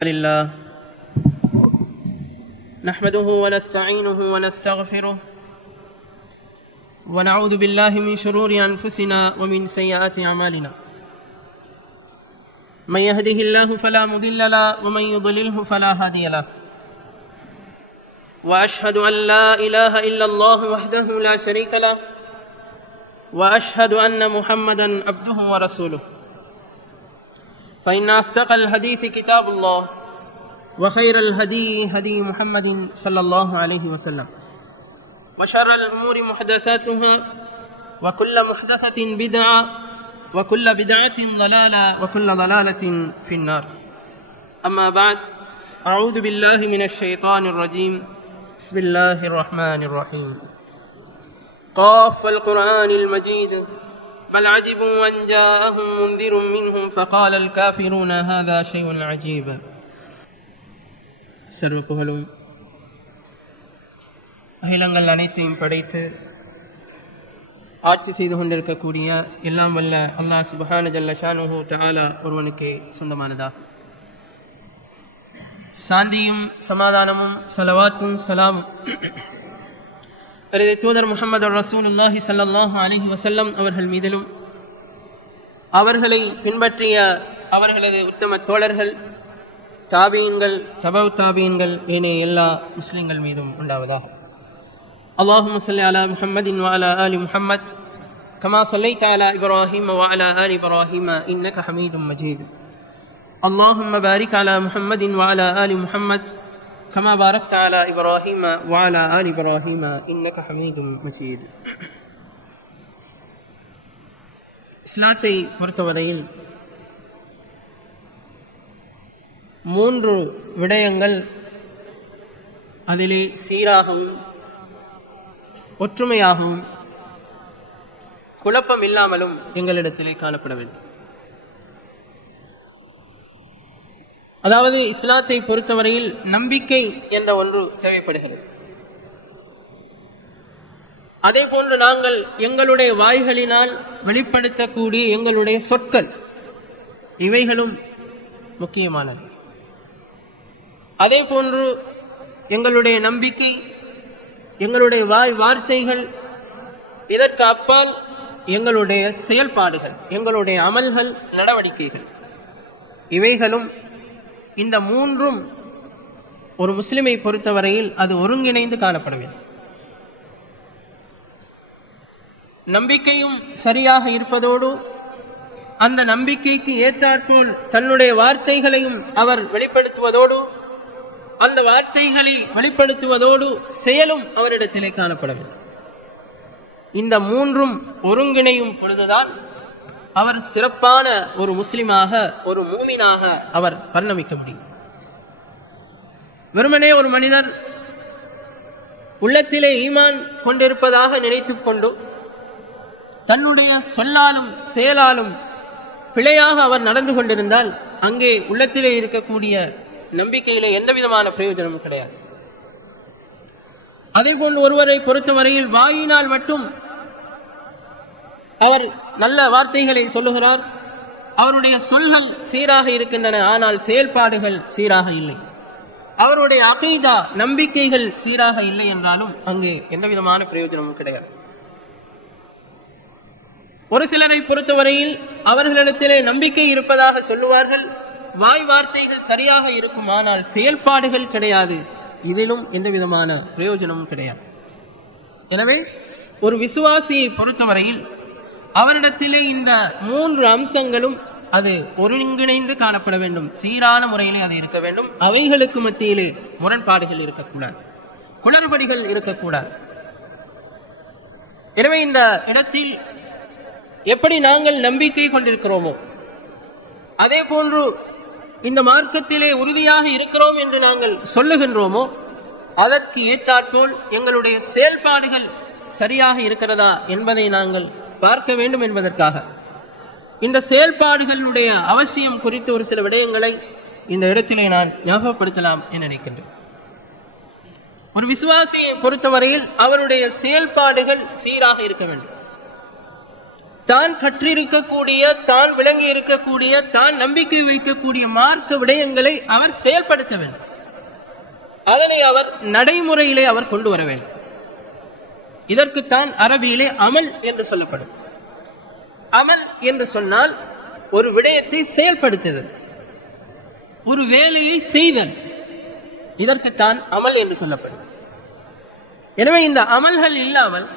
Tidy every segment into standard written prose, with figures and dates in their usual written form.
لله نحمده ونستعينه ونستغفره ونعوذ بالله من شرور أنفسنا ومن سيئات أعمالنا من يهده الله فلا مضل له ومن يضلله فلا هادي له وأشهد أن لا إله إلا الله وحده لا شريك له وأشهد أن محمدا عبده ورسوله فإن أصدق الحديث كتاب الله وخير الهدي هدي محمد صلى الله عليه وسلم وشر الأمور محدثاتها وكل محدثة بدعة وكل بدعة ضلالة وكل ضلالة في النار. أما بعد، أعوذ بالله من الشيطان الرجيم. بسم الله الرحمن الرحيم. قاف القرآن المجيد بل عجبوا أن جاءهم منذر منهم فقال الكافرون هذا شيء عجيب. சர்வ புகழும் அகிலங்கள் அனைத்தையும் படைத்து ஆட்சி செய்து கொண்டிருக்கக்கூடிய எல்லாம் வல்ல அல்லாஹ் சுப்ஹானஹு ஜல்ல ஷானுஹு தஆலா ஒருவனுக்கு சொந்தமானதா. சாந்தியும் சமாதானமும் ஸலவாத்தும் ஸலாமும் தூதர் முஹம்மது ரசூலுல்லாஹி ஸல்லல்லாஹு அலைஹி வஸல்லம் அவர்கள் மீதிலும் அவர்களை பின்பற்றிய அவர்களது உத்தம தோழர்கள் தாபீன்கள் தபவு தாபீன்கள் ஏனைய எல்லா முஸ்லிம்கள் மீதும் உண்டாவதாக. அல்லாஹும்ம ஸல்லி அலா முஹம்மதின் வ அலா ஆலி முஹம்மத் கமா ஸல்லைத அலா இப்ராஹீம வ அலா ஆலி இப்ராஹீம இன்னக ஹமீதும் மஜீத். அல்லாஹும்ம பாரிக் அலா முஹம்மதின் வ அலா ஆலி முஹம்மத் கமா பாரக்த அலா இப்ராஹீம வ அலா ஆலி இப்ராஹீம இன்னக ஹமீதும் மஜீத். இஸ்லாத்தை பொறுத்தவரையில் 3 விடயங்கள் அதிலே சீராகவும் ஒற்றுமையாகவும் குழப்பம் இல்லாமலும் எங்களிடத்திலே காணப்பட வேண்டும். அதாவது இஸ்லாத்தை பொறுத்தவரையில் நம்பிக்கை என்ற ஒன்று தேவைப்படுகிறது. அதே போன்று நாங்கள் எங்களுடைய வாய்களினால் வெளிப்படுத்தக்கூடிய எங்களுடைய சொற்கள் இவைகளும் முக்கியமானது. அதே போன்று எங்களுடைய நம்பிக்கை, எங்களுடைய வார்த்தைகள், இதற்கு அப்பால் எங்களுடைய செயல்பாடுகள், எங்களுடைய அமல்கள், நடவடிக்கைகள், இவைகளும் இந்த 3ம் ஒரு முஸ்லிமை பொறுத்தவரையில் அது ஒருங்கிணைந்து காணப்பட வேண்டும். நம்பிக்கையும் சரியாக இருப்பதோடு அந்த நம்பிக்கைக்கு ஏற்றாற்போல் தன்னுடைய வார்த்தைகளையும் அவர் வெளிப்படுத்துவதோடு அந்த வார்த்தைகளை வெளிப்படுத்துவதோடு செயலும் அவரிடத்திலே காணப்பட வேண்டும். இந்த 3ம் ஒருங்கிணையும் பொழுதுதான் அவர் சிறப்பான ஒரு முஸ்லிமாக, ஒரு மூமினாக அவர் பரிணமிக்க முடியும். வெறுமனே ஒரு மனிதர் உள்ளத்திலே ஈமான் கொண்டிருப்பதாக நினைத்துக் கொண்டு தன்னுடைய சொல்லாலும் செயலாலும் பிழையாக அவர் நடந்து கொண்டிருந்தால் அங்கே உள்ளத்திலே இருக்கக்கூடிய நம்பிக்கையிலே எந்த விதமான பிரயோஜனமும் கிடையாது. அதே போன்று ஒருவரை பொறுத்தவரையில் வாயினால் மட்டும் அவர் நல்ல வார்த்தைகளை சொல்லுகிறார், அவருடைய சொல்கள் சீராக இருக்கின்றன, ஆனால் செயல்பாடுகள் சீராக இல்லை, அவருடைய அகீதா நம்பிக்கைகள் சீராக இல்லை என்றாலும் அங்கே எந்த விதமான பிரயோஜனமும் கிடையாது. ஒரு சிலரை பொறுத்தவரையில் அவர்களிடத்திலே நம்பிக்கை இருப்பதாக சொல்லுவார்கள், வாய் வார்த்தைகள் சரியாக இருக்கும், ஆனால் செயல்பாடுகள் கிடையாது, இதிலும் எந்த விதமான பிரயோஜனமும் கிடையாது. எனவே ஒரு விசுவாசியை பொறுத்தவரையில் அவரிடத்திலே இந்த 3 அம்சங்களும் அது ஒருங்கிணைந்து காணப்பட வேண்டும், சீரான முறையிலே அது இருக்க வேண்டும். அவைகளுக்கு மத்தியிலே முரண்பாடுகள் இருக்கக்கூடாது, குளறுபடிகள் இருக்கக்கூடாது. எனவே இந்த இடத்தில் எப்படி நாங்கள் நம்பிக்கை கொண்டிருக்கிறோமோ அதே போன்று இந்த மார்க்கத்திலே உறுதியாக இருக்கிறோம் என்று நாங்கள் சொல்லுகின்றோமோ அதற்கு ஏற்றாற்போல் எங்களுடைய செயல்பாடுகள் சரியாக இருக்கிறதா என்பதை நாங்கள் பார்க்க வேண்டும் என்பதற்காக இந்த செயல்பாடுகளுடைய அவசியம் குறித்து ஒரு சில விடயங்களை இந்த இடத்திலே நான் ஞாபகப்படுத்தலாம் என நினைக்கின்றேன். ஒரு விசுவாசியை பொறுத்தவரையில் அவருடைய செயல்பாடுகள் சீராக இருக்க வேண்டும். தான் கற்றிருக்கக்கூடிய, தான் விளங்கி இருக்கக்கூடிய, தான் நம்பிக்கை வைக்கக்கூடிய மார்க்க விடயங்களை அவர் செயல்படுத்த வேண்டும். அதனை அவர் நடைமுறையிலே அவர் கொண்டு வர வேண்டும். இதற்குத்தான் அரபியிலே அமல் என்று சொல்லப்படும். அமல் என்று சொன்னால் ஒரு விடயத்தை செயல்படுத்துதல், ஒரு வேலையை செய்தல், இதற்குத்தான் அமல் என்று சொல்லப்படும். எனவே இந்த அமல்கள் இல்லாமல்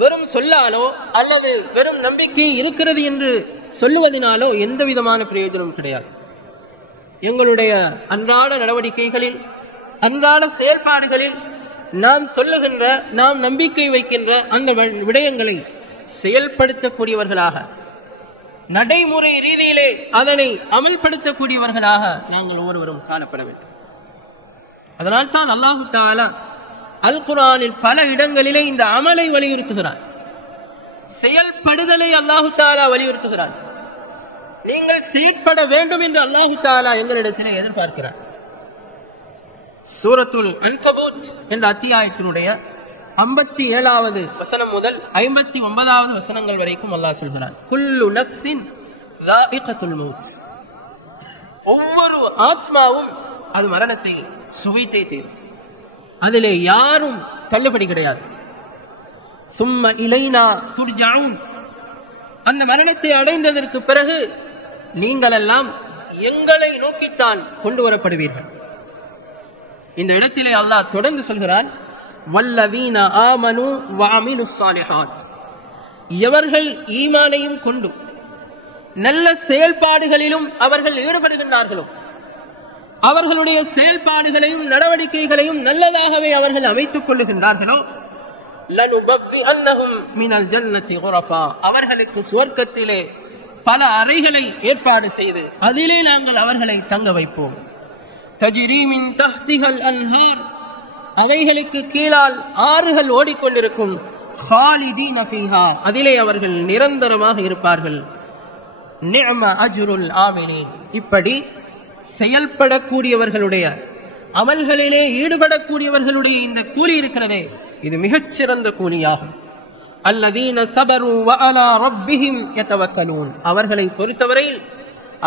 வெறும் சொல்லாலோ அல்லது வெறும் நம்பிக்கை இருக்கிறது என்று சொல்லுவதனாலோ எந்த விதமான பிரயோஜனமும் கிடையாது. எங்களுடைய அன்றாட நடவடிக்கைகளில், அன்றாட செயல்பாடுகளில் நாம் சொல்லுகின்ற, நாம் நம்பிக்கை வைக்கின்ற அந்த விடயங்களை செயல்படுத்தக்கூடியவர்களாக, நடைமுறை ரீதியிலே அதனை அமல்படுத்தக்கூடியவர்களாக நாங்கள் ஒவ்வொருவரும் காணப்பட வேண்டும். அதனால் தான் அல்லாஹு தஆலா அல் குர்ஆனில் பல இடங்களிலே இந்த அமலை வலியுறுத்துகிறார், செயல்படுதலை அல்லாஹு தஆலா வலியுறுத்துகிறார். நீங்கள் செயற்பட வேண்டும் என்று அல்லாஹு தஆலா எங்களிடத்திலே எதிர்பார்க்கிறார். சூரத்துல் அன்கபூத் என்ற அத்தியாயத்தினுடைய 57வது வசனம் முதல் 59வது வசனங்கள் வரைக்கும் அல்லாஹ் சொல்கிறார், குல்லு நஃப்ஸின் ذائقத்துல் மௌத், ஒவ்வொரு ஆத்மாவும் அது மரணத்தை சுவைத்தே தீரும், அதிலே யாரும் தள்ளுபடி கிடையாது. சும்ம இலைனா துர்ஜஊன், அந்த மரணத்தை அடைந்ததற்கு பிறகு நீங்கள் எல்லாம் எங்களை நோக்கித்தான் கொண்டு வரப்படுவீர்கள். இந்த இடத்திலே அல்லாஹ் தொடர்ந்து சொல்கிறான், வல்லதீன ஆமனு வஅமிலுஸ் ஸாலிஹாத், எவர்கள் ஈமானையும் கொண்டு நல்ல செயல்பாடுகளிலும் அவர்கள் ஈடுபடுகின்றார்களோ, அவர்களுடைய செயல்பாடுகளையும் நடவடிக்கைகளையும் நல்லதாகவே அவர்கள் அமைத்துக் கொள்ளுகின்றார்களோ, லனுபவ்விஅன்னஹும் மினல் ஜன்னதி குரஃபா, அவர்களுக்கு சுவர்க்கத்திலே பல அறைகளை ஏற்பாடு செய்து அதிலே நாங்கள் அவர்களை தங்க வைப்போம். தஜ்ரீ மின் தஹ்திஹல் அன்ஹார், அவைகளுக்கு கீழால் ஆறுகள் ஓடிக்கொண்டிருக்கும். ஹாலிதீன ஃபீஹா, அதிலே அவர்கள் நிரந்தரமாக இருப்பார்கள். நிஅம அஜ்ருல் ஆமிலீன், இப்படி செயல்படக்கூடியவர்களுடைய, அமல்களிலே ஈடுபடக்கூடியவர்களுடைய இந்த கூலி இருக்கிறதே, இது மிகச்சிறந்த கூலியாகும். அல்லதீன ஸபரு வ அலா ரப்பிஹிம் யதவக்கலூன், அவர்களை பொறுத்தவரையில்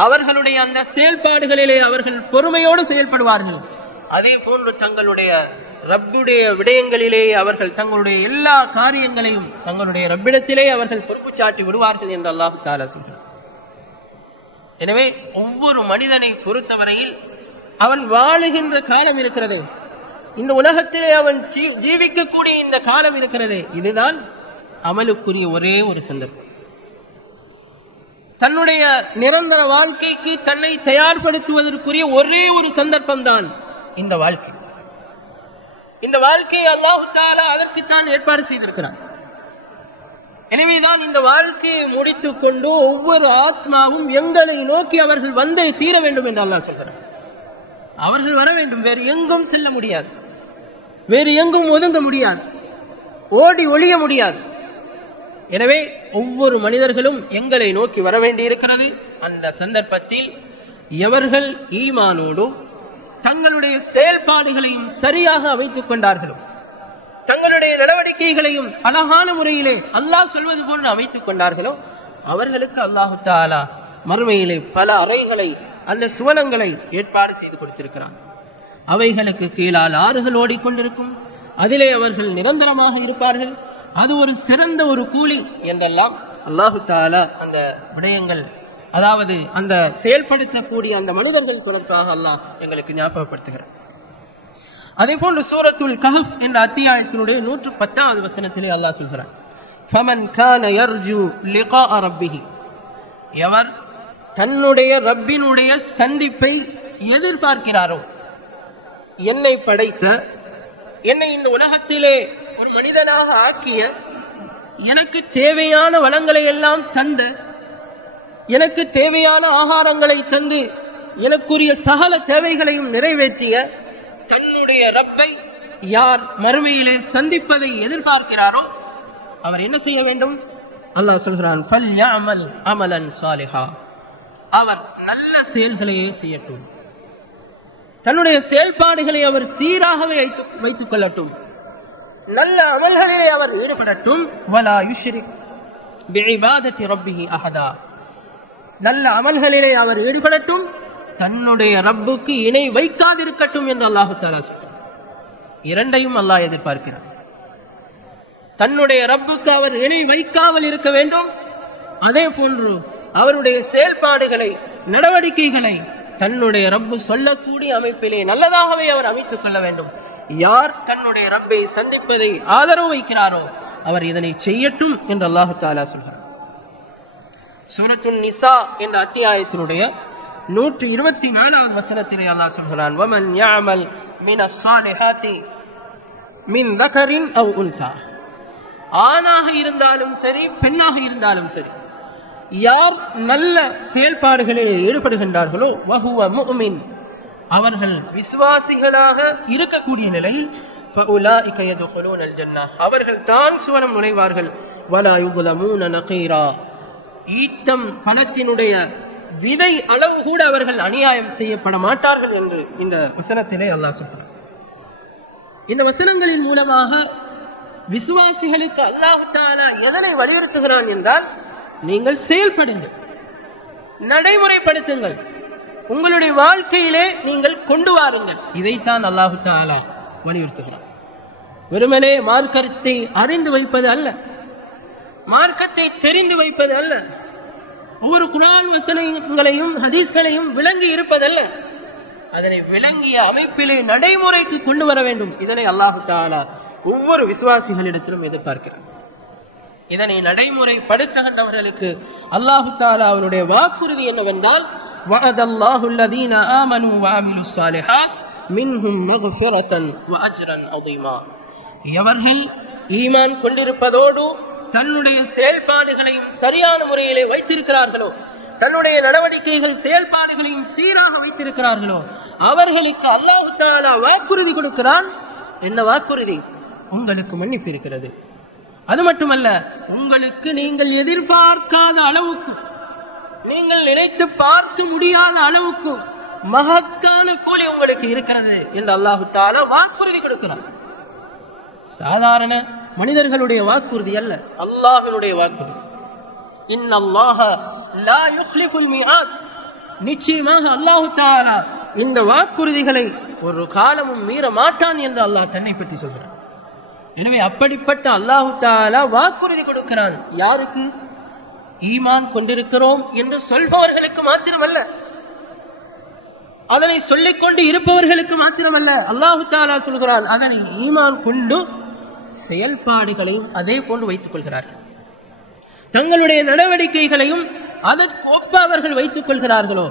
அவர்களுடைய அந்த செயல்பாடுகளிலே அவர்கள் பொறுமையோடு செயல்படுவார்கள். அதே போன்று தங்களுடைய ரப்புடைய விடயங்களிலே அவர்கள் தங்களுடைய எல்லா காரியங்களையும் தங்களுடைய ரப்பிடத்திலே அவர்கள் பொறுப்பு சாட்டி விடுவார்கள் என்று அல்லாஹ் தஆலா சொல்கிறார். எனவே ஒவ்வொரு மனிதனை பொறுத்தவரையில் அவன் வாழுகின்ற காலம் இருக்கிறது, இந்த உலகத்திலே அவன் ஜீவிக்கக்கூடிய இந்த காலம் இருக்கிறது, இதுதான் அமலுக்குரிய ஒரே ஒரு சந்தர்ப்பம். தன்னுடைய நிரந்தர வாழ்க்கைக்கு தன்னை தயார்படுத்துவதற்குரிய ஒரே ஒரு சந்தர்ப்பம் தான் இந்த வாழ்க்கை. இந்த வாழ்க்கையை அல்லாஹ் தஆலா அதற்குத்தான் ஏற்பாடு செய்திருக்கிறார். எனவேதான் இந்த வாழ்க்கையை முடித்துக் கொண்டு ஒவ்வொரு ஆத்மாவும் எங்களை நோக்கி அவர்கள் வந்தே தீர வேண்டும் என்று அல்லாஹ் சொல்கிறார். அவர்கள் வர வேண்டும், வேறு எங்கும் செல்ல முடியாது, வேறு எங்கும் ஒதுங்க முடியாது, ஓடி ஒளிய முடியாது. எனவே ஒவ்வொரு மனிதர்களும் எங்களை நோக்கி வர வேண்டி இருக்கிறது. அந்த சந்தர்ப்பத்தில் எவர்கள் ஈமானோடு தங்களுடைய செயல்பாடுகளையும் சரியாக அமைத்துக் கொண்டார்களோ, தங்களுடைய நடவடிக்கைகளையும் அழகான முறையிலே அல்லாஹ் சொல்வது போன்று அமைத்துக் கொண்டார்களோ, அவர்களுக்கு அல்லாஹ் தஆலா மறுமையிலே பல அறைகளை, அந்த சுவனங்களை ஏற்பாடு செய்து கொடுத்திருக்கிறார். அவைகளுக்கு கீழால் ஆறுகள் ஓடிக்கொண்டிருக்கும், அதிலே அவர்கள் நிரந்தரமாக இருப்பார்கள். அது ஒரு சிறந்த ஒரு கூலி என்றெல்லாம் அல்லாஹ் தஆலா அந்த விடயங்கள், அதாவது அந்த செயல்படுத்தக்கூடிய அந்த மனிதர்கள் தொடர்பாக அல்லாஹ் எங்களுக்கு ஞாபகப்படுத்துகிறார். அதே போன்று சூரத்துல் கஹஃப் என்ற அத்தியாயத்தினுடைய 110வது வசனத்திலே அல்லாஹ் சொல்கிறார், ஃபமன் கான யர்ஜு லிகா ரப்பிஹி, எவர் தன்னுடைய ரப்பினுடைய சந்திப்பை எதிர்பார்க்கிறாரோ, என்னை படைத்த, என்னை இந்த உலகத்திலே ஒரு மனிதனாக ஆக்கிய, எனக்கு தேவையான வளங்களை எல்லாம் தந்த, எனக்கு தேவையான ஆகாரங்களை தந்து எனக்குரிய சகல தேவைகளையும் நிறைவேற்றிய தன்னுடைய ரப்பை யார் மறுமையிலே சந்திப்பதை எதிர்பார்க்கிறாரோ அவர் என்ன செய்ய வேண்டும்? அல்லாஹ் சொல்கிறான், ஃபல்யஅமல் அமலன் சாலிஹா, அவர் நல்ல செயல்களையே செய்யட்டும், தன்னுடைய செயல்பாடுகளை அவர் சீராகவே வைத்துக் கொள்ளட்டும், நல்ல அமல்களிலே அவர் ஈடுபடட்டும். வலா யுஷ்ரிக் பிஇபாதத்தி ரப்பிஹி அஹதா. நல்ல அமல்களிலே அவர் ஈடுபடட்டும், தன்னுடைய ரப்புக்கு இணை வைக்காதிருக்கட்டும் என்று அல்லாஹு தஆலா சொல்றார். இரண்டையும் அல்லாஹ் எதிர்பார்க்கிறார். தன்னுடைய ரப்புக்கு அவர் இணை வைக்காமல் இருக்க வேண்டும், அதே போன்று அவருடைய செயல்பாடுகளை நடவடிக்கைகளை தன்னுடைய ரப்பு சொல்லக்கூடிய அமைப்பிலே நல்லதாகவே அவர் அமைத்துக் கொள்ள வேண்டும். யார் தன்னுடைய ரப்பை சந்திப்பதை ஆதரவு வைக்கிறாரோ அவர் இதனை செய்யட்டும் என்று அல்லாஹு தஆலா சொல்கிறார். சூரத்துன் நிசா என்ற அத்தியாயத்தினுடைய 124வது வசனத்திலே அல்லாஹ் சொல்கிறான், வமன் யஅமல் மினஸ் ஸாலிஹாத்தி மின் தகரின் அவ் உன்ஸா. ஆணாக இருந்தாலும் சரி பெண்ணாக இருந்தாலும் சரி, யார் நல்ல செயல்பாடுகளில் ஈடுபடுகின்றார்களோ வஹுவ முஃமின், அவர்கள் விசுவாசிகளாக இருக்கக்கூடிய நிலையில் ஃபஉலாஇக யதுகுலூனல் ஜன்னah, அவர்கள் தான் சுவனம் நுழைவார்கள். வலா யுظلمون நகீரா, ஈத்தம் பணத்தினுடைய விதை அளவு கூட அவர்கள் அநியாயம் செய்யப்பட மாட்டார்கள் என்று இந்த வசனத்திலே அல்லாஹ் சொல்கிறார். இந்த வசனங்களின் மூலமாக விசுவாசிகளுக்கு அல்லாஹ் தஆலா எதனை வலியுறுத்துகிறான் என்றால், நீங்கள் செயல்படுங்கள், நடைமுறைப்படுத்துங்கள், உங்களுடைய வாழ்க்கையிலே நீங்கள் கொண்டு வாருங்கள். இதைத்தான் அல்லாஹ் தஆலா வலியுறுத்துகிறான். வெறுமனே மார்க்கத்தை அறிந்து வைப்பது அல்ல, மார்க்கத்தை தெரிந்து வைப்பது அல்ல, ஒவ்வொரு குர்ஆன் வசனங்களையும் ஹதீஸ்களையும் விளங்கி இருப்பதல்ல, அதனை விளங்கிய அமைப்பிலே நடைமுறைக்கு கொண்டு வர வேண்டும். இதனை அல்லாஹ் தஆலா ஒவ்வொரு விசுவாசிகளிடத்திலும் எதிர்பார்க்கிறார். இதனை நடைமுறைப்படுத்துகின்றவர்களுக்கு அல்லாஹ் தஆலா அவருடைய வாக்குறுதி என்னவென்றால், வஅதல்லாஹு அல்லதீன ஆமனூ வஅமிலுஸ் ஸாலிஹாத் மின்ஹும் மக்ஃபிரத்தன் வஅஜ்ரன் அதீமா. எவர்கள் ஈமான் கொண்டிருப்பதோடு தன்னுடைய செயல்பாடுகளையும் சரியான முறையிலே வைத்திருக்கிறார்களோ, தன்னுடைய நடவடிக்கைகள் செயல்பாடுகளையும் சீராக வைத்திருக்கிறார்களோ, அவர்களுக்கு அல்லாஹ் தஆலா வாக்குறுதி கொடுக்கிறான். என்ன வாக்குறுதி? உங்களுக்கு மன்னிப்பு இருக்கிறது. அது மட்டுமல்ல, உங்களுக்கு நீங்கள் எதிர்பார்க்காத அளவுக்கு, நீங்கள் நினைத்து பார்க்க முடியாத அளவுக்கு மகத்தான கூலி உங்களுக்கு இருக்கிறது என்று அல்லாஹ் தஆலா வாக்குறுதி கொடுக்கிறார். சாதாரண மனிதர்களுடைய வாக்குறுதி அல்ல, அல்லாஹ்வினுடைய வாக்குறுதி. இன்னல்லாஹ லா யுக்லிஃபுல் மிஆத், நிச்சயமாக அல்லாஹ் தஆலா இந்த வாக்குறுதிகளை ஒரு காலமும் மீற மாட்டான் என்று அல்லாஹ் தன்னை பற்றி சொல்கிறான். எனவே அப்படிப்பட்ட அல்லாஹ் தஆலா வாக்குறுதி கொடுக்கிறான். யாருக்கு? ஈமான் கொண்டிருக்கிறோம் என்று சொல்பவர்களுக்கு மாத்திரமல்ல, அதனை சொல்லிக்கொண்டு இருப்பவர்களுக்கு மாத்திரமல்ல, அல்லாஹ் தஆலா சொல்கிறான் அதனை ஈமான் கொண்டு செயல்பாடுகளையும் அதே போன்று வைத்துக் கொள்கிறார்கள். தங்களுடைய நடவடிக்கைகளையும் அதற்கு ஒப்ப அவர்கள் வைத்துக் கொள்கிறார்களோ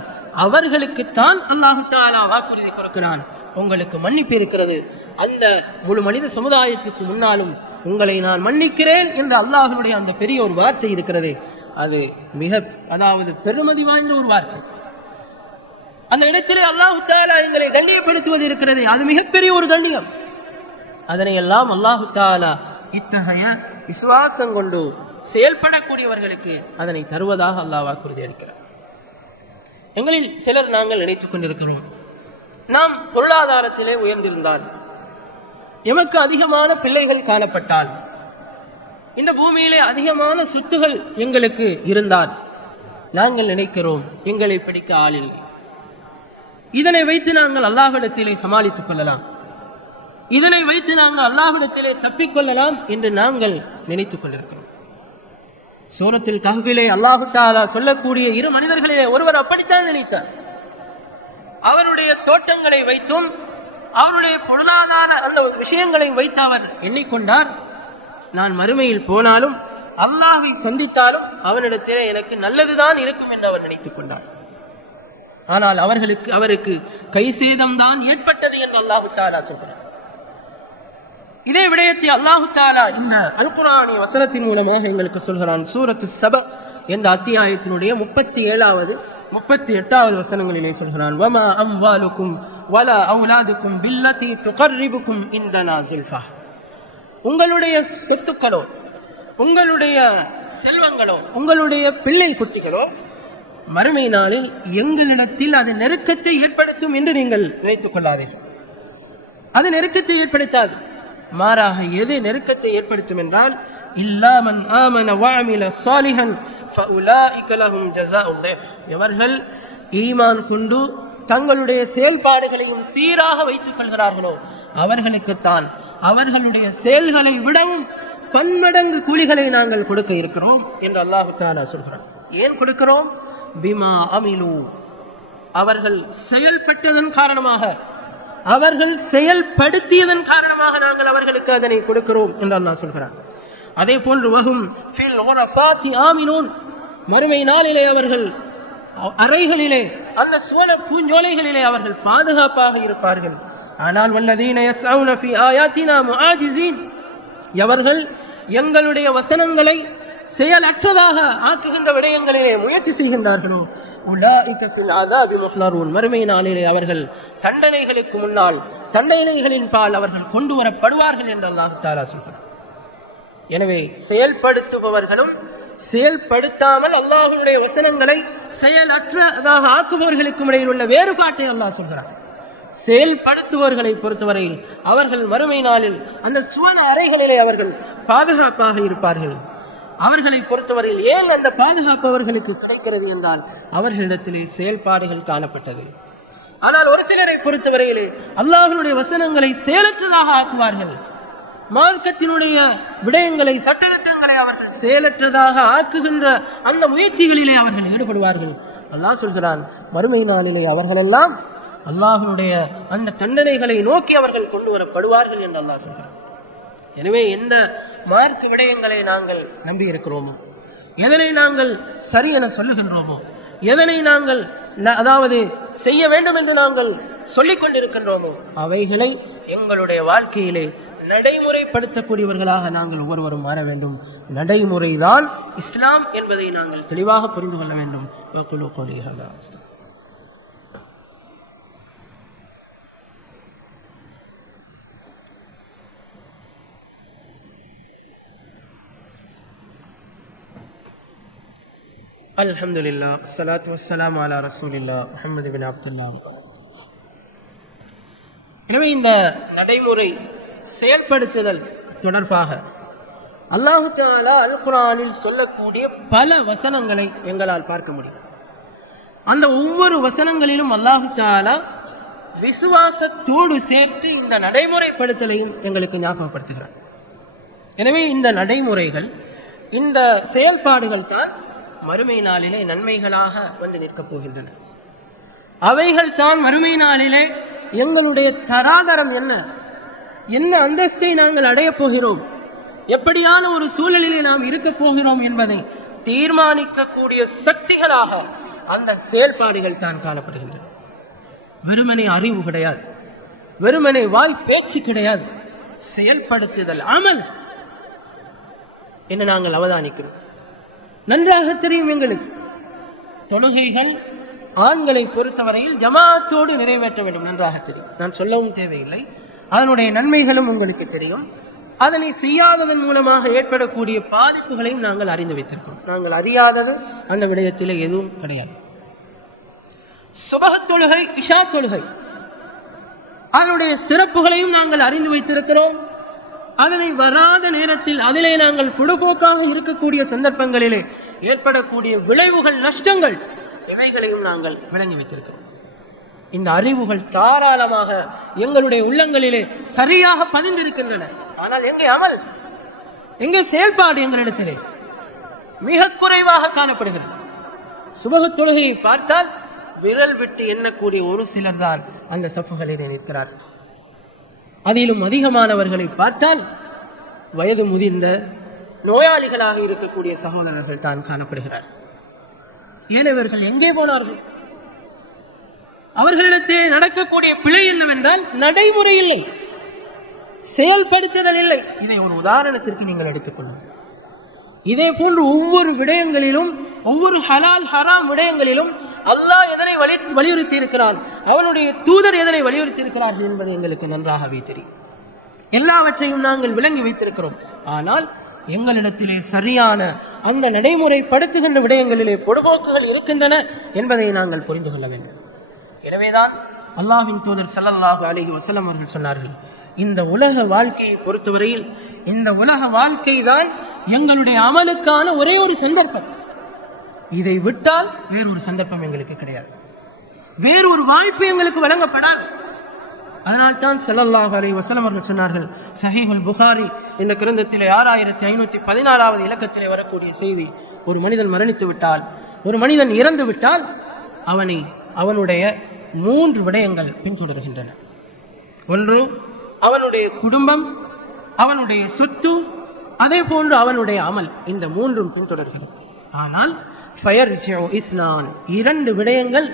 அவர்களுக்குத்தான் அல்லாஹ் தஆலா வாக்குறுதி கொடுக்கிறான். உங்களுக்கு மன்னிப்பு இருக்கிறது, அந்த முழு மனித சமுதாயத்துக்கு முன்னாலும் உங்களை நான் மன்னிக்கிறேன் என்ற அல்லாஹ்வுடைய அந்த பெரிய ஒரு வார்த்தை இருக்கிறது. அது மிக பெருமதி வாய்ந்த ஒரு வார்த்தை. அந்த இடத்திலே அல்லாஹ் தஆலா எங்களை கண்ணியப்படுத்துவது இருக்கிறது, அது மிகப்பெரிய ஒரு கண்ணியம். அதனை எல்லாம் அல்லாஹ் தஆலா இத்தகைய விசுவாசம் கொண்டு செயல்படக்கூடியவர்களுக்கு அதனை தருவதாக அல்லாஹ் வாக்குறுதி அளிக்கிறார். எங்களில் சிலர் நாங்கள் நினைத்துக் கொண்டிருக்கிறோம், நாம் பொருளாதாரத்திலே உயர்ந்திருந்தால், எமக்கு அதிகமான பிள்ளைகள் காணப்பட்டால், இந்த பூமியிலே அதிகமான சொத்துகள் எங்களுக்கு இருந்தால், நாங்கள் நினைக்கிறோம் எங்களை பிடிக்க ஆளில்லை, இதனை வைத்து நாங்கள் அல்லாஹ்விடத்திலே சமாளித்துக் கொள்ளலாம், இதனை வைத்து நாங்கள் அல்லாஹ்விடத்திலே தப்பிக்கொள்ளலாம் என்று நாங்கள் நினைத்துக் கொண்டிருக்கிறோம். சூரத்துல் கஹ்ஃபிலே அல்லாஹ் தஆலா சொல்லக்கூடிய இரு மனிதர்களே ஒருவர் அப்படித்தான் நினைத்தார். அவருடைய தோட்டங்களை வைத்தும் அவருடைய பொருளாதார அந்த விஷயங்களை வைத்து அவர் எண்ணிக்கொண்டார், நான் மறுமையில் போனாலும் அல்லாஹ்வை சந்தித்தாலும் அவனிடத்திலே எனக்கு நல்லதுதான் இருக்கும் என்று அவர் நினைத்துக் கொண்டார். ஆனால் அவருக்கு கை சேதம்தான் ஏற்பட்டது என்று அல்லாஹ் தஆலா சொல்கிறார். இதே விடயத்தை அல்லாஹ் தஆலா இந்த அல் குர்ஆனிய வசனத்தின் மூலமாக எங்களுக்கு சொல்கிறான். சூரத்து சப என்ற அத்தியாயத்தினுடைய 37வது 38வது வசனங்களிலே சொல்கிறான், வமா அம்வாலுக்கும் வலா அவுலாதுக்கும் பில்லதி துகர்ரிபுக்கும் இந்தனா ஸுல்ஃபா. உங்களுடைய சொத்துக்களோ, உங்களுடைய செல்வங்களோ, உங்களுடைய பிள்ளை குட்டிகளோ மறுமை நாளில் எங்களிடத்தில் அது நெருக்கத்தை ஏற்படுத்தும் என்று நீங்கள் நினைத்துக் கொள்ளாதீர்கள். அது நெருக்கத்தை ஏற்படுத்தாது. மாறாக எது நெருக்கத்தை ஏற்படுத்தும் என்றால், இல்லா மன் ஆமன வஅமில ஸாலிஹன் ஃபஉலாயிக லஹும் ஜஸாஉல் ضِعْஃப். எவர்கள் ஈமான் கொண்டு தங்களுடைய செயல்பாடுகளையும் சீராக வைத்துக் கொள்கிறார்களோ அவர்களுக்குத்தான் அவர்களுடைய செயல்களை விடவும் பன்மடங்கு கூலிகளை நாங்கள் கொடுக்க இருக்கிறோம் என்று அல்லாஹ் தஆலா சொல்கிறார். ஏன் கொடுக்கிறோம்? பிமா அமிலு, அவர்கள் செயல்பட்டதன் காரணமாக, அவர்கள் செயல்படுத்தியதன் காரணமாக நாங்கள் அவர்களுக்கு அதனை கொடுக்கிறோம் என்று அல்லாஹ் சொல்கிறார். அதே போன்று வஹும் ஃபில் குரஃபாத்தி ஆமினூன், மறுமை நாளிலே அவர்கள் அறைகளிலே அந்த சுவன பூஞ்சோலைகளிலே அவர்கள் பாதுகாப்பாக இருப்பார்கள். ஆனால் வல்லதீன யஸ்அவுன ஃபீ ஆயாத்தினா முஆஜிஸீன், எவர்கள் எங்களுடைய வசனங்களை செயலற்றதாக ஆக்குகின்ற விடயங்களிலே முயற்சி செய்கின்றார்களோ உலாயிக ஃபில் ஆதாபி முஹ்லரூன், மறுமை நாளிலே அவர்கள் தண்டனைகளுக்கு முன்னால் தண்டனைகளின் பால் அவர்கள் கொண்டு வரப்படுவார்கள் என்று அல்லாஹ் தஆலா சொல்கிறார். எனவே செயல்படுத்துபவர்களும் செயல்படுத்தாமல் அல்லாஹ்வுடைய வசனங்களை செயலற்றதாக ஆக்குபவர்களுக்கும் இடையில் உள்ள வேறுபாட்டை அல்லாஹ் சொல்கிறார். செயல்படுத்துபவர்களை பொறுத்தவரையில் அவர்கள் மறுமை நாளில் அந்த சுவன அறைகளிலே அவர்கள் பாதுகாப்பாக இருப்பார்கள். அவர்களை பொறுத்தவரையில் ஏன் அந்த பாதுகாப்பு அவர்களுக்கு கிடைக்கிறது என்றால் அவர்களிடத்திலே செயல்பாடுகள் காணப்பட்டது. ஆனால் ஒரு சிலரை பொறுத்தவரையிலே அல்லாஹ்வுடைய வசனங்களை செயலற்றதாக ஆக்குவார்கள். மார்க்கத்தினுடைய விடயங்களை சட்டத்திட்டங்களை அவர்கள் செயலற்றதாக ஆக்குகின்ற அந்த முயற்சிகளிலே அவர்கள் ஈடுபடுவார்கள். அல்லாஹ் சொல்கிறான், மறுமை நாளிலே அவர்களெல்லாம் அல்லாஹ்வுடைய அந்த தண்டனைகளை நோக்கி அவர்கள் கொண்டு வரப்படுவார்கள் என்று அல்லாஹ் சொல்கிறான். எனவே எந்த மார்க்க விடயங்களை நாங்கள் நம்பி இருக்கிறோமோ, எதனை நாங்கள் சரி என சொல்லுகின்றோமோ, எதனை நாங்கள் அதாவது செய்ய வேண்டும் என்று நாங்கள் சொல்லிக் கொண்டிருக்கின்றோமோ அவைகளை எங்களுடைய வாழ்க்கையிலே நடைமுறைப்படுத்தக்கூடியவர்களாக நாங்கள் ஒவ்வொருவரும் மாற வேண்டும். நடைமுறைதான் இஸ்லாம் என்பதை நாங்கள் தெளிவாக புரிந்து கொள்ள வேண்டும். அல்ஹம்துலில்லாஹ், ஸலாத்து வஸ்ஸலாமு அலா ரசூலில்லாஹ் முஹம்மது பின் அப்துல்லாஹ். எனவே இந்த நடைமுறை செயல்படுத்துதல் தொடர்பாக அல்லாஹ் தஆலா அல் குர்ஆனில் சொல்லக்கூடிய பல வசனங்களை எங்களால் பார்க்க முடியும். அந்த ஒவ்வொரு வசனங்களிலும் அல்லாஹ் தஆலா விசுவாசத்தோடு சேர்த்து இந்த நடைமுறைப்படுத்தலையும் எங்களுக்கு ஞாபகப்படுத்துகிறார். எனவே இந்த நடைமுறைகள், இந்த செயல்பாடுகள் தான் மறுமை நாளிலே நன்மைகளாக வந்து நிற்கப் போகின்றன. அவைகள் தான் மறுமை நாளிலே எங்களுடைய தராதரம் என்ன, என்ன அந்தஸ்தை நாங்கள் அடையப் போகிறோம், எப்படியான ஒரு சூழலிலே நாம் இருக்கப் போகிறோம் என்பதை தீர்மானிக்கக்கூடிய சக்திகளாக அந்த செயல்பாடுகள் தான் காணப்படுகின்றன. வெறுமனே அறிவு கிடையாது, வெறுமனே வாய் பேச்சு கிடையாது, செயல்படுத்துதல் அமல் என்ன நாங்கள் அவதானிக்கிறோம். நன்றாக தெரியும் எங்களுக்கு, தொழுகைகள் ஆண்களை பொறுத்தவரையில் ஜமாத்தோடு நிறைவேற்ற வேண்டும், நன்றாக தெரியும். நான் சொல்லவும் தேவையில்லை, அதனுடைய நன்மைகளும் உங்களுக்கு தெரியும். அதனை செய்யாததன் மூலமாக ஏற்படக்கூடிய பாதிப்புகளையும் நாங்கள் அறிந்து வைத்திருக்கிறோம். நாங்கள் அறியாதது அந்த விடயத்திலே எதுவும் கிடையாது. சுபஹ் தொழுகை, இஷா தொழுகை, அதனுடைய சிறப்புகளையும் நாங்கள் அறிந்து வைத்திருக்கிறோம். அதனை வராத நேரத்தில் அதிலே நாங்கள் பொடுபோக்காக இருக்கக்கூடிய சந்தர்ப்பங்களிலே ஏற்படக்கூடிய விளைவுகள், நஷ்டங்கள், இவைகளையும் நாங்கள் விளங்கி வைத்திருக்கிறோம். இந்த அறிவுகள் தாராளமாக எங்களுடைய உள்ளங்களிலே சரியாக பதிந்திருக்கின்றன. ஆனால் எங்கே அமல், எங்கே செயல்பாடு எங்களிடத்திலே மிக குறைவாக காணப்படுகிறது. சுபஹ் தொழுகையை பார்த்தால் விரல் விட்டு எண்ணக்கூடிய ஒரு சிலர் தான் அந்த சஃப்புகளிலே நிற்கிறார். அதிலும் அதிகமானவர்களை பார்த்தால் வயது முதிர்ந்த நோயாளிகளாக இருக்கக்கூடிய சகோதரர்கள் தான் காணப்படுகிறார். ஏனவர்கள் எங்கே போனார்கள்? அவர்களிடத்தே நடக்கக்கூடிய பிழை என்னவென்றால் நடைமுறை இல்லை, செயல்படுத்துதல் இல்லை. இதை ஒரு உதாரணத்திற்கு நீங்கள் எடுத்துக்கொள்ளுங்கள். இதே போன்று ஒவ்வொரு விடயங்களிலும், ஒவ்வொரு ஹலால் ஹராம் விடயங்களிலும் அல்லாஹ் எதனை வலியுறுத்தி இருக்கிறான், அவனுடைய தூதர் எதனை வலியுறுத்தி இருக்கிறார்கள் என்பது எங்களுக்கு நன்றாகவே தெரியும். எல்லாவற்றையும் நாங்கள் விளங்கி வைத்திருக்கிறோம். ஆனால் எங்களிடத்திலே சரியான அந்த நடைமுறைப்படுத்துகின்ற விடயங்களிலே பொடுபோக்குகள் இருக்கின்றன என்பதை நாங்கள் புரிந்து கொள்ள வேண்டும். எனவேதான் அல்லாஹ்வின் தூதர் ஸல்லல்லாஹு அலைஹி வஸல்லம் அவர்கள் சொன்னார்கள், இந்த உலக வாழ்க்கையை பொறுத்தவரையில் இந்த உலக வாழ்க்கை தான் எங்களுடைய அமலுக்கான ஒரே ஒரு சந்தர்ப்பம். இதை விட்டால் வேறொரு சந்தர்ப்பம் எங்களுக்கு கிடையாது, வேறொரு வாய்ப்பு எங்களுக்கு வழங்கப்படாது. அதனால்தான் ஸல்லல்லாஹு அலைஹி வஸல்லம் அவர்கள் சொன்னார்கள், ஸஹீஹுல் புகாரி என்ற கிரந்தத்திலே 6514வது இலக்கத்திலே வரக்கூடிய செய்தி, ஒரு மனிதன் மரணித்து விட்டால், ஒரு மனிதன் இறந்து விட்டால் அவனுடைய 3 விடயங்கள் பின்தொடர்கின்றன. ஒன்று அவனுடைய குடும்பம், அவனுடைய சொத்து, அதே போன்று அவனுடைய அமல். இந்த 3ம் பின்தொடர்கிறது. ஆனால் ஃபயர்ஜிஉ இஸ்னான், 2 விடயங்கள்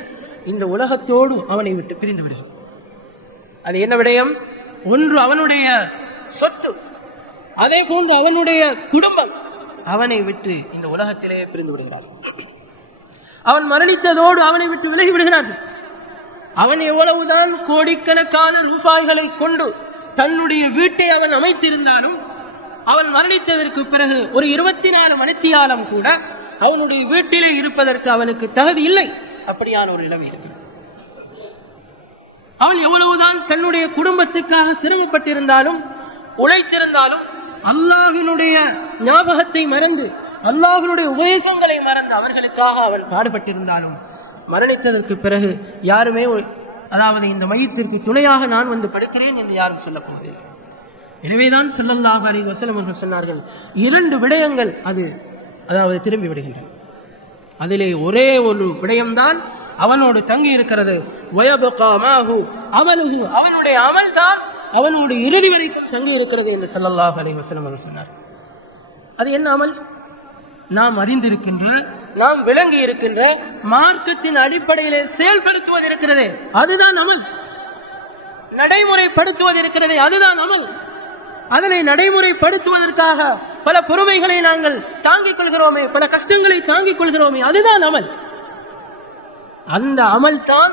இந்த உலகத்தோடு அவனை விட்டு பிரிந்து விடுகிறது. அது என்ன விடயம்? ஒன்று அவனுடைய சொத்து, அதே போன்று அவனுடைய குடும்பம் அவனை விட்டு இந்த உலகத்திலே பிரிந்து விடுகிறார்கள். அவன் மரணித்ததோடு அவனை விட்டு விலகி விடுகிறார்கள். அவன் எவ்வளவுதான் கோடிக்கணக்கான ரூபாய்களை கொண்டு தன்னுடைய வீட்டை அவன் அமைத்திருந்தாலும், அவன் மரணித்ததற்கு பிறகு ஒரு 24 மணித்தியாலம் கூட அவனுடைய வீட்டிலே இருப்பதற்கு அவனுக்கு தகுதி இல்லை. அப்படியான ஒரு நிலைமை இருக்கிறது. அவன் எவ்வளவுதான் தன்னுடைய குடும்பத்துக்காக சிரமப்பட்டிருந்தாலும், உழைத்திருந்தாலும், அல்லாஹ்வினுடைய ஞாபகத்தை மறந்து, அல்லாஹ்வினுடைய உபதேசங்களை மறந்து அவர்களுக்காக அவன் பாடுபட்டிருந்தாலும், மரணித்ததற்கு பிறகு யாருமே, அதாவது இந்த மையத்திற்கு துணையாக நான் வந்து படுக்கிறேன் என்று யாரும் சொல்ல போவதில்லை. எனவேதான் ஸல்லல்லாஹு அலைஹி வஸல்லம் அவர்கள் சொன்னார்கள், 2 விடயங்கள் அதாவது திரும்பி விடுகின்றன. அதிலே ஒரே ஒரு விடயம்தான் அவனோடு தங்கி இருக்கிறது. வயபகா மாஹு அமலுஹு, அவனுடைய அமல் தான் அவனுடைய இறுதி வரைக்கும் தங்கி இருக்கிறது என்று ஸல்லல்லாஹு அலைஹி வஸல்லம் அவர்கள் சொன்னார். அது என்ன அமல்? நாம் அறிந்திருக்கின்ற, நாம் விளங்கி இருக்கின்ற மார்க்கத்தின் அடிப்படையிலே செயல்படுத்துவது இருக்கிறதே, அதுதான் அமல். நடைமுறைப்படுத்துவது இருக்கிறதே, அதுதான் அமல். அதனை நடைமுறைப்படுத்துவதற்காக பல பொறுமைகளை நாங்கள் தாங்கிக் கொள்கிறோமே, பல கஷ்டங்களை தாங்கிக் கொள்கிறோமே, அதுதான் அமல். அந்த அமல் தான்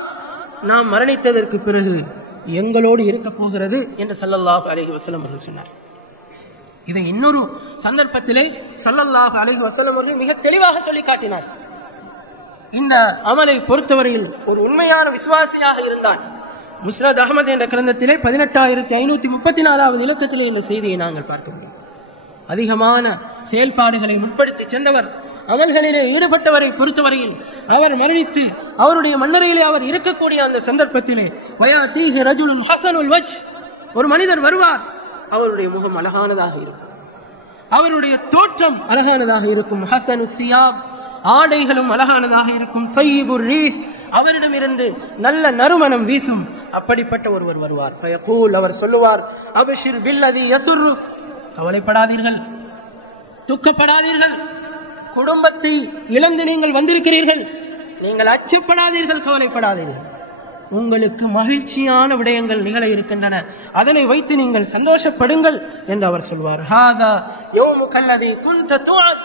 நாம் மரணித்ததற்கு பிறகு எங்களோடு இருக்க போகிறது என்று ஸல்லல்லாஹு அலைஹி வஸல்லம் அவர்கள் சொன்னார். இதை இன்னொரு சந்தர்ப்பத்திலே ஸல்லல்லாஹு அலைஹி வஸல்லம் அவர்கள் மிக தெளிவாக சொல்லி காட்டினார். இந்த அமலை பொறுத்தவரையில் ஒரு உண்மையான விசுவாசியாக இருந்தான். முஸ்னத் அஹ்மத் என்ற கிரந்தத்திலே 18534வது இலக்கத்திலே இந்த செய்தியை நாங்கள் பார்க்க முடியும். அதிகமான செயல்பாடுகளை முற்படுத்தி சென்றவர், அமல்களிலே ஈடுபட்டவரை பொறுத்தவரையில் அவர் மரணித்து அவருடைய மன்னரையிலே அவர் இருக்கக்கூடிய அந்த சந்தர்ப்பத்திலே வயாதீஹி ரஜுலுன் ஹஸனுல் வஜ், ஒரு மனிதர் வருவார், அவருடைய முகம் அழகானதாக இருக்கும், அவருடைய தோற்றம் அழகானதாக இருக்கும். ஹஸனு சியாப், ஆடைகளும் அழகானதாக இருக்கும். தய்யிபுர் ரீஹ், அவரிடமிருந்து நல்ல நறுமணம் வீசும். அப்படிப்பட்ட ஒருவர் வருவார். ஃபயகூல், அவர் சொல்லுவார், அப்ஷிர் பில்லதி யசுர்ரு, கவலைப்படாதீர்கள், துக்கப்படாதீர்கள், குடும்பத்தை இழந்து நீங்கள் வந்திருக்கிறீர்கள், நீங்கள் அச்சப்படாதீர்கள், கவலைப்படாதீர்கள், உங்களுக்கு மகிழ்ச்சியான விடயங்கள் நிகழ இருக்கின்றன, அதனை வைத்து நீங்கள் சந்தோஷப்படுங்கள் என்று அவர் சொல்வார். ஹாதா யௌமுகல் லதீ குன்த துஅத்,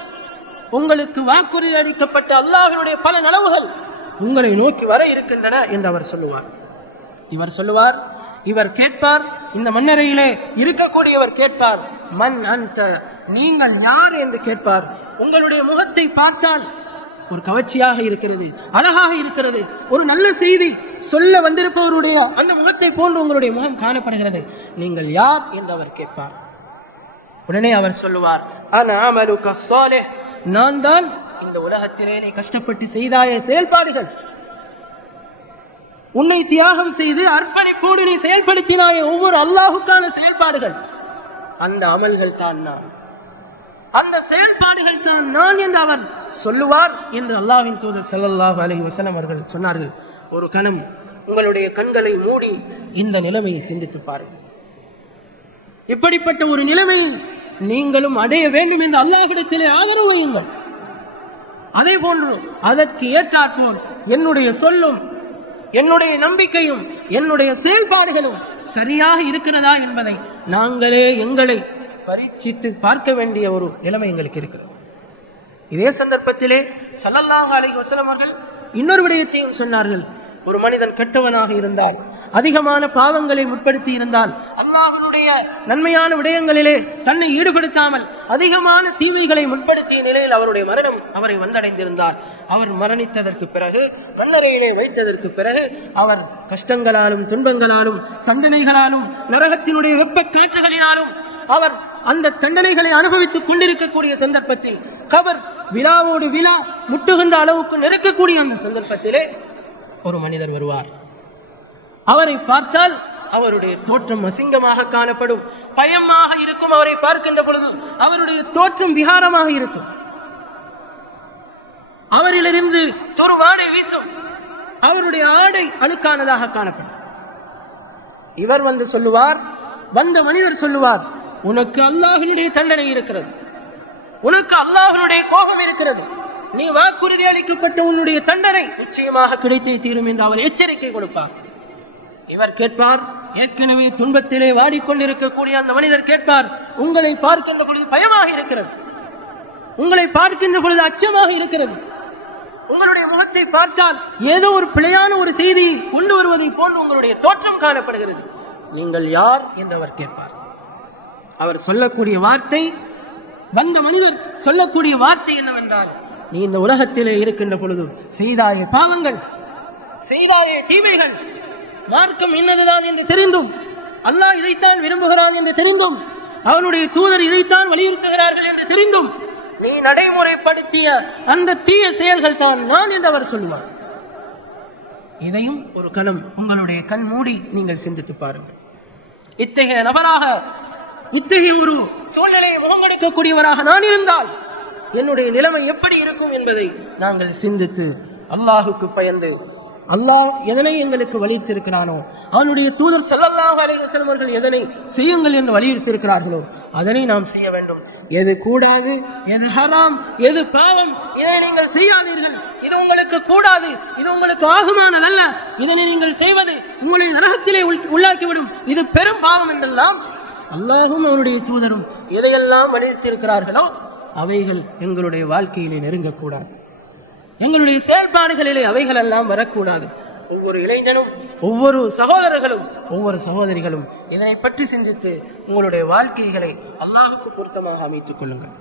உங்களுக்கு வாக்குறுதி அளிக்கப்பட்ட அல்லாஹ்வுடைய பல நலவுகள் உங்களை நோக்கி வர இருக்கின்றன என்று அவர் சொல்லுவார். இவர் சொல்லுவார், இவர் கேட்பார், இந்த மன்னரையிலே இருக்கக்கூடியவர் கேட்பார், மன் அன்த, நீங்கள் யார் என்று கேட்பார். உங்களுடைய முகத்தை பார்த்தால் ஒரு கவர்ச்சியாக இருக்கிறது, அழகாக இருக்கிறது, ஒரு நல்ல செய்தி சொல்ல வந்திருப்பவருடைய அந்த முகத்தை போன்று உங்களுடைய முகம் காணப்படுகிறது, நீங்கள் யார் என்று அவர் கேட்பார். உடனே அவர் சொல்லுவார், அன அமலுக ஸாலிஹ், நான் தான் இந்த உலகத்திலே நீ கஷ்டப்பட்டு செய்தாய செயல்பாடுகள், உன்னை தியாகம் செய்து அர்ப்பணிப்போடு நீ செயல்படுத்தினாய ஒவ்வொரு அல்லாஹுக்கான செயல்பாடுகள், அந்த அமல்கள் தான் நான், அந்த செயல்பாடுகள் தான் நான் என்று அவர் சொல்லுவார் என்று அல்லாஹ்வின் தூதர் ஸல்லல்லாஹு அலைஹி வஸல்லம் அவர்கள் சொன்னார்கள். ஒரு கணம் உங்களுடைய கண்களை மூடி இந்த நிலைமையை சிந்தித்து பாருங்கள். இப்படிப்பட்ட ஒரு நிலைமையை நீங்களும் அடைய வேண்டும் என்று அல்லாஹ்விடத்திலே ஆதரவு வையுங்கள். அதே போன்று அதற்கு ஏற்றாற்போல் என்னுடைய சொல்லும், என்னுடைய நம்பிக்கையும், என்னுடைய செயல்பாடுகளும் சரியாக இருக்கிறதா என்பதை நாங்களே எங்களை பரீட்சித்து பார்க்க வேண்டிய ஒரு நிலைமை எங்களுக்கு இருக்கிறது. இதே சந்தர்ப்பத்திலே ஸல்லல்லாஹு அலைஹி வஸல்லம் அவர்கள் இன்னொரு விடயத்தையும் சொன்னார்கள். ஒரு மனிதன் கெட்டவனாக இருந்தால், அதிகமான பாவங்களை முற்படுத்தி இருந்தால், அல்லாஹ்வுடைய நன்மையான விடயங்களிலே தன்னை ஈடுபடுத்தாமல் அதிகமான தீமைகளை முற்படுத்திய நிலையில் அவருடைய மரணம் அவரை வந்தடைந்திருந்தால், அவர் மரணித்ததற்கு பிறகு, மண்ணறையிலே வைத்ததற்கு பிறகு, அவர் கஷ்டங்களாலும் துன்பங்களாலும் தண்டனைகளாலும் நரகத்தினுடைய வெப்ப காற்றுகளினாலும் அவர் அந்த தண்டனைகளை அனுபவித்துக் கொண்டிருக்கக்கூடிய சந்தர்ப்பத்தில், கபர் விழாவோடு விழா முட்டுகின்ற அளவுக்கு நெருக்கக்கூடிய அந்த சந்தர்ப்பத்திலே ஒரு மனிதர் வருவார். அவரை பார்த்தால் அவருடைய தோற்றம் அசிங்கமாக காணப்படும், பயமாக இருக்கும். அவரை பார்க்கின்ற பொழுது அவருடைய தோற்றம் விகாரமாக இருக்கும். அவரிலிருந்து துர்வாடை வீசும், அவருடைய ஆடை அழுக்கானதாக காணப்படும். இவர் வந்து சொல்லுவார், வந்த மனிதர் சொல்லுவார், உனக்கு அல்லாஹ்வினுடைய தண்டனை இருக்கிறது, உனக்கு அல்லாஹ்வினுடைய கோபம் இருக்கிறது, நீ வாக்குறுதி அளிக்கப்பட்ட உன்னுடைய தண்டனை நிச்சயமாக கிடைத்தே தீரும் என்று அவர் எச்சரிக்கை கொடுப்பார். இவர் கேட்பார், ஏற்கனவே துன்பத்திலே வாடிக்கொண்டிருக்கக்கூடிய அந்த மனிதர் கேட்பார், உங்களை பார்க்கின்ற பொழுது பயமாக இருக்கிறது, உங்களை பார்க்கின்ற பொழுது அச்சமாக இருக்கிறது, உங்களுடைய முகத்தை பார்த்தால் ஏதோ ஒரு பிழையான ஒரு செய்தியை கொண்டு வருவதை போன்று உங்களுடைய தோற்றம் காணப்படுகிறது, நீங்கள் யார் என்று அவர் கேட்பார். அவர் சொல்லக்கூடிய வார்த்தை, வந்த மனிதர் சொல்லக்கூடிய வார்த்தை என்னவென்றால், நீ இந்த உலகத்திலே இருக்கின்ற பொழுது செய்தாய பாவங்கள், செய்தாய தீமைகள், மார்க்கம் என்னதுதான் என்று தெரிந்தும், அல்லாஹ் இதைத்தான் விரும்புகிறான் என்று தெரிந்தும், அவனுடைய தூதர் இதைத்தான் வலியுறுத்துகிறார்கள் என்று தெரிந்தும் நீ நடைமுறைப்படுத்திய அந்த தீய செயல்கள் தான் நான் என்று அவர் சொல்லுவார். இதையும் ஒரு கணம் உங்களுடைய கண் மூடி நீங்கள் சிந்தித்து பாருங்கள். இத்தகைய நபராக, இத்தகைய ஒரு சூழ்நிலையை முகங்கொடுக்கக்கூடியவராக நான் இருந்தால் என்னுடைய நிலைமை எப்படி இருக்கும் என்பதை நாங்கள் சிந்தித்து அல்லாஹுக்கு பயந்து, அல்லாஹ் எதனை எங்களுக்கு வலியுறுத்திருக்கிறானோ, அவனுடைய தூதர் ஸல்லல்லாஹு அலைஹி வஸல்லம் அவர்கள் எதனை செய்யுங்கள் என்று வலியுறுத்தியிருக்கிறார்களோ அதனை நாம் செய்ய வேண்டும். எது கூடாது, எது ஹராம், எது பாவம், இதை நீங்கள் செய்யாதீர்கள், இது உங்களுக்கு கூடாது, இது உங்களுக்கு ஆகுமானதல்ல, இதனை நீங்கள் செய்வது உங்களை நரகத்திலே உள்ளாக்கிவிடும், இது பெரும் பாவம் என்றெல்லாம் அல்லாஹும் அவனுடைய தூதரும் எதையெல்லாம் வலியுறுத்தியிருக்கிறார்களோ அவைகள் எங்களுடைய வாழ்க்கையிலே நெருங்கக்கூடாது, எங்களுடைய செயல்பாடுகளிலே அவைகள் எல்லாம் வரக்கூடாது. ஒவ்வொரு இளைஞனும், ஒவ்வொரு சகோதரர்களும், ஒவ்வொரு சகோதரிகளும் இதனை பற்றி சிந்தித்து உங்களுடைய வாழ்க்கைகளை அல்லாஹுக்கு பொருத்தமாக அமைத்துக் கொள்ளுங்கள்.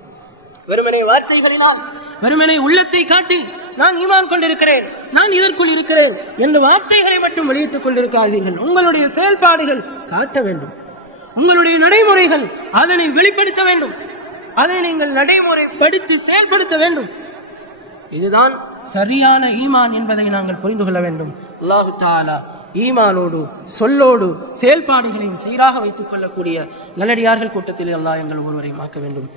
வெறுமனே வார்த்தைகளினால், வெறுமனே உள்ளத்தை காட்டி நான் ஈமான் கொண்டிருக்கிறேன், நான் இதற்குள் இருக்கிறேன் என்று வார்த்தைகளை மட்டும் வெளியிட்டுக் கொண்டிருக்காதீர்கள். உங்களுடைய செயல்பாடுகள் காட்ட வேண்டும், உங்களுடைய நடைமுறைகள் அதனை வெளிப்படுத்த வேண்டும், அதை நீங்கள் நடைமுறைப்படுத்தி செயல்படுத்த வேண்டும். இதுதான் சரியான ஈமான் என்பதை நாங்கள் புரிந்து கொள்ள வேண்டும். அல்லாஹு தஆலா ஈமானோடு, சொல்லோடு, செயல்பாடுகளையும் சீராக வைத்துக் கொள்ளக்கூடிய நல்லடியார்கள் கூட்டத்தில் அல்லாஹ் எங்கள் ஒருவரை மாற்ற வேண்டும்.